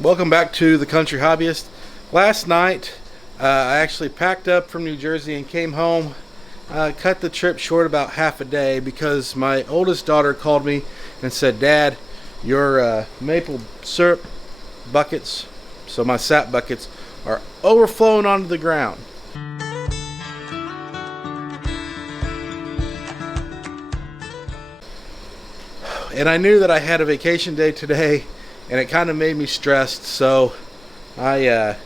Welcome back to the Country Hobbyist. Last night, I actually packed up from New Jersey and came home. Cut the trip short about half a day because my oldest daughter called me and said, "Dad, your maple syrup buckets, so my sap buckets, are overflowing onto the ground." And I knew that I had a vacation day today, and it kind of made me stressed. So I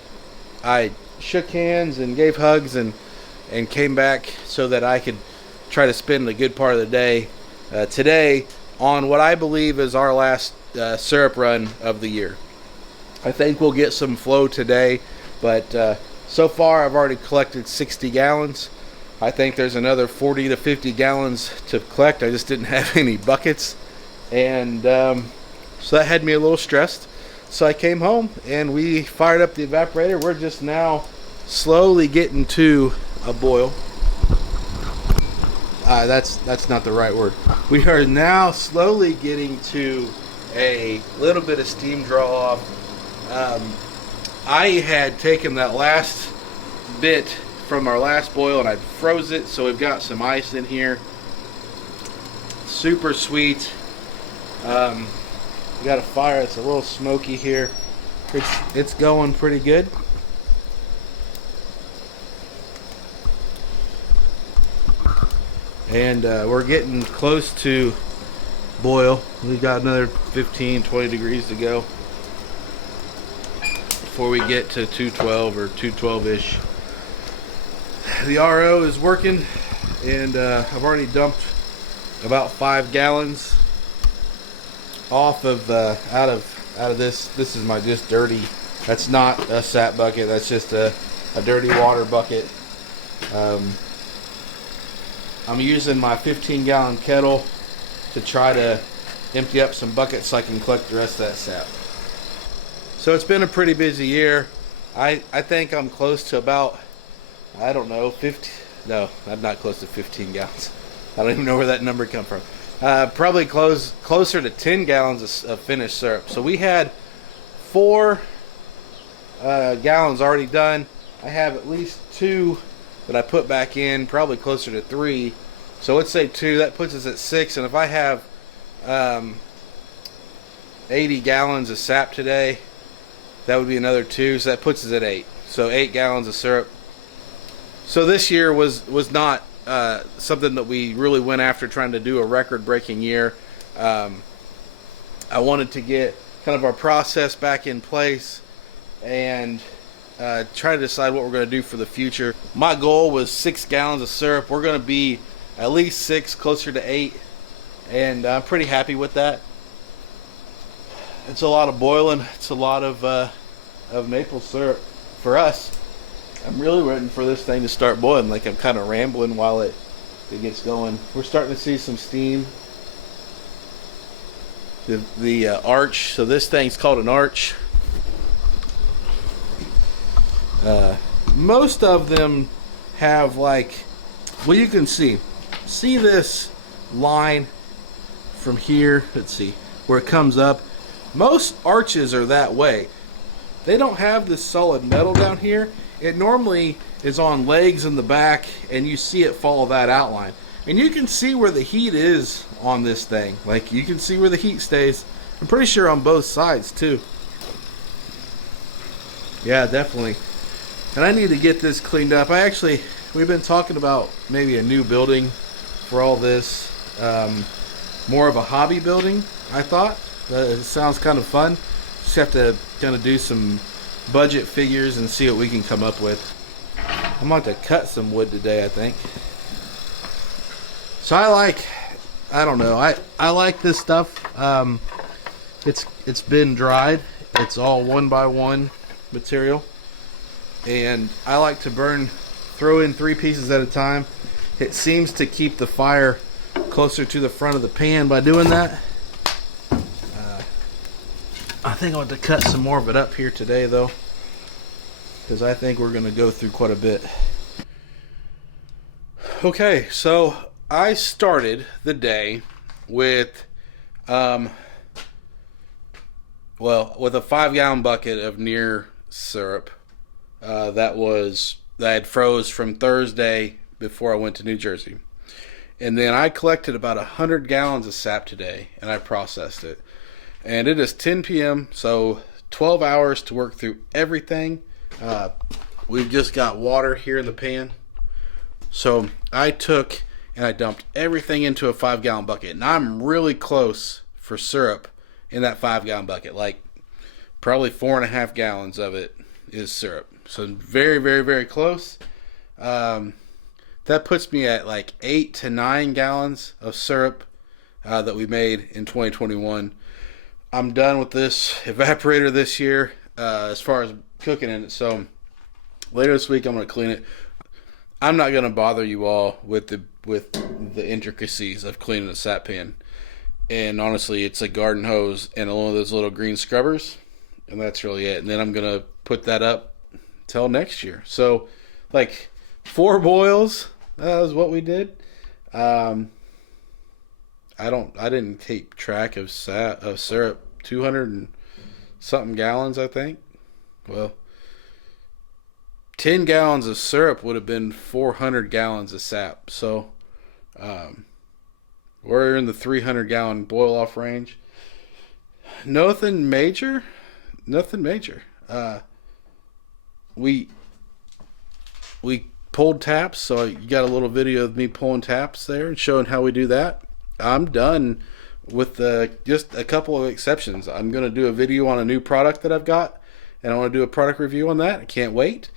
shook hands and gave hugs and came back so that I could try to spend a good part of the day today on what I believe is our last syrup run of the year. I think we'll get some flow today, but so far I've already collected 60 gallons. I think there's another 40 to 50 gallons to collect. I just didn't have any buckets, and so that had me a little stressed. So I came home and we fired up the evaporator. We're just now slowly getting to a boil. That's not the right word. We are now slowly getting to a little bit of steam draw off. I had taken that last bit from our last boil and I froze it, so we've got some ice in here. Super sweet. We got a fire. It's a little smoky here. It's going pretty good. And we're getting close to boil. We've got another 15-20 degrees to go before we get to 212 or 212-ish. The RO is working, and I've already dumped about 5 gallons off of out of this. This is my just dirty. That's not a sap bucket. That's just a dirty water bucket. I'm using my 15-gallon kettle to try to empty up some buckets so I can collect the rest of that sap. So it's been a pretty busy year. I think I'm close to about, I don't know, 50. No, I'm not close to 15 gallons. I don't even know where that number come from. Probably closer to 10 gallons of finished syrup. So we had 4 gallons already done. I have at least 2 that I put back in, probably closer to 3. So let's say 2. That puts us at 6. And if I have 80 gallons of sap today, that would be another 2. So that puts us at 8. So 8 gallons of syrup. So this year was not something that we really went after trying to do a record-breaking year. I wanted to get kind of our process back in place and try to decide what we're going to do for the future. My goal was 6 gallons of syrup. We're going to be at least 6, closer to 8, and I'm pretty happy with that. It's a lot of boiling. It's a lot of maple syrup for us. I'm really waiting for this thing to start boiling. Like, I'm kind of rambling while it gets going. We're starting to see some steam. The arch. So this thing's called an arch. Most of them have, like, well, you can see this line from here. Let's see where it comes up. Most arches are that way. They don't have this solid metal down here. It normally is on legs in the back, and you see it follow that outline. And you can see where the heat is on this thing. Like, you can see where the heat stays. I'm pretty sure on both sides, too. Yeah, definitely. And I need to get this cleaned up. We've been talking about maybe a new building for all this. More of a hobby building, I thought. It sounds kind of fun. Just have to kind of do some budget figures and see what we can come up with. I'm going to cut some wood today, I think. So I don't know. I like this stuff. It's been dried. It's all 1x1 material. And I like to throw in 3 pieces at a time. It seems to keep the fire closer to the front of the pan by doing that. I think I want to cut some more of it up here today, though, because I think we're going to go through quite a bit. Okay, so I started the day with well, with a 5-gallon bucket of near syrup, that I had froze from Thursday before I went to New Jersey. And then I collected about 100 gallons of sap today, and I processed it. And it is 10 p.m., so 12 hours to work through everything. We've just got water here in the pan. So I took and I dumped everything into a 5-gallon bucket. And I'm really close for syrup in that 5-gallon bucket. Like probably 4.5 gallons of it is syrup. So very, very, very close. That puts me at like 8 to 9 gallons of syrup that we made in 2021. I'm done with this evaporator this year as far as cooking in it. So later this week I'm going to clean it. I'm not going to bother you all with the intricacies of cleaning a sap pan. And honestly, it's a garden hose and one of those little green scrubbers, and that's really it. And then I'm going to put that up till next year. So like 4 boils, that was what we did. I didn't keep track of syrup. 200 and something gallons, I think. Well, 10 gallons of syrup would have been 400 gallons of sap. So we're in the 300 gallon boil off range. Nothing major. We pulled taps, so you got a little video of me pulling taps there and showing how we do that. I'm done with just a couple of exceptions. I'm going to do a video on a new product that I've got, and I want to do a product review on that. I can't wait.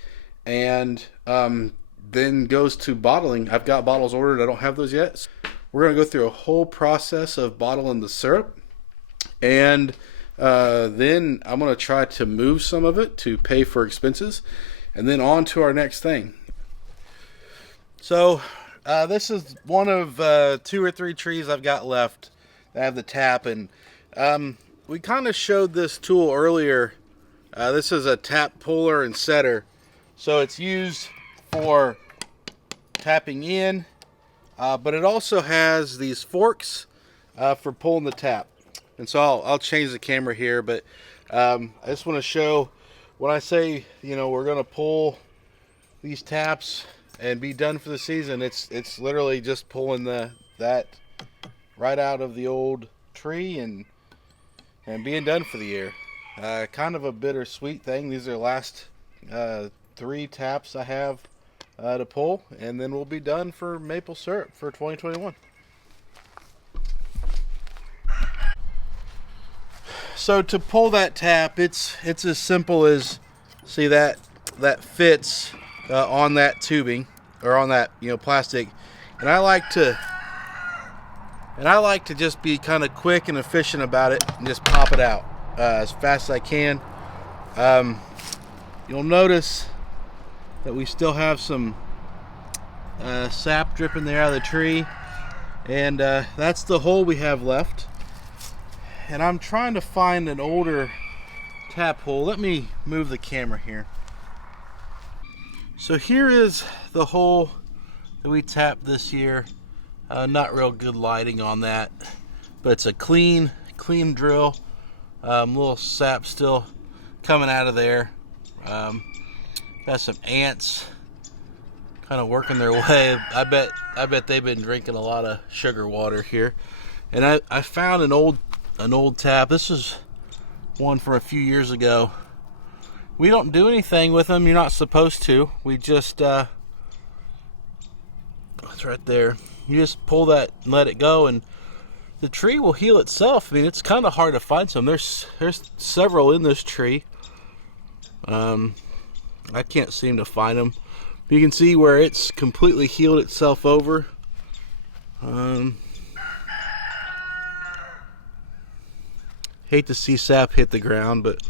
And then goes to bottling. I've got bottles ordered. I don't have those yet. We're going to go through a whole process of bottling the syrup, and then I'm going to try to move some of it to pay for expenses, and then on to our next thing. So this is one of 2 or 3 trees I've got left that have the tap, and we kind of showed this tool earlier. This is a tap puller and setter, so it's used for tapping in, but it also has these forks for pulling the tap. And so I'll change the camera here, but I just want to show when I say, we're going to pull these taps and be done for the season, it's literally just pulling that right out of the old tree and being done for the year. Kind of a bittersweet thing. These are the last 3 taps I have to pull, and then we'll be done for maple syrup for 2021. So to pull that tap, it's as simple as, see that fits on that tubing or on that plastic, and I like to just be kind of quick and efficient about it and just pop it out as fast as I can. You'll notice that we still have some sap dripping there out of the tree, and that's the hole we have left. And I'm trying to find an older tap hole. Let me move the camera here. So here is the hole that we tapped this year. Not real good lighting on that, but it's a clean drill. Little sap still coming out of there. Got some ants kind of working their way. I bet they've been drinking a lot of sugar water here. And I found an old tap. This is one from a few years ago. We don't do anything with them. You're not supposed to. We just it's right there. You just pull that and let it go, and the tree will heal itself. I mean, it's kind of hard to find some. There's several in this tree. I can't seem to find them. You can see where it's completely healed itself over. Hate to see sap hit the ground, but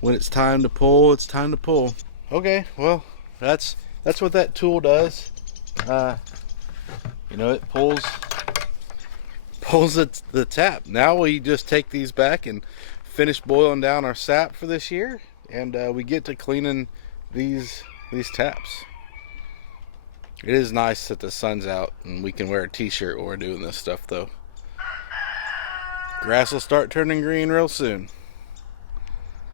when it's time to pull, it's time to pull. Okay, well, that's what that tool does. It pulls the tap. Now we just take these back and finish boiling down our sap for this year, and we get to cleaning these taps. It is nice that the sun's out and we can wear a t-shirt while we're doing this stuff, though. Grass will start turning green real soon.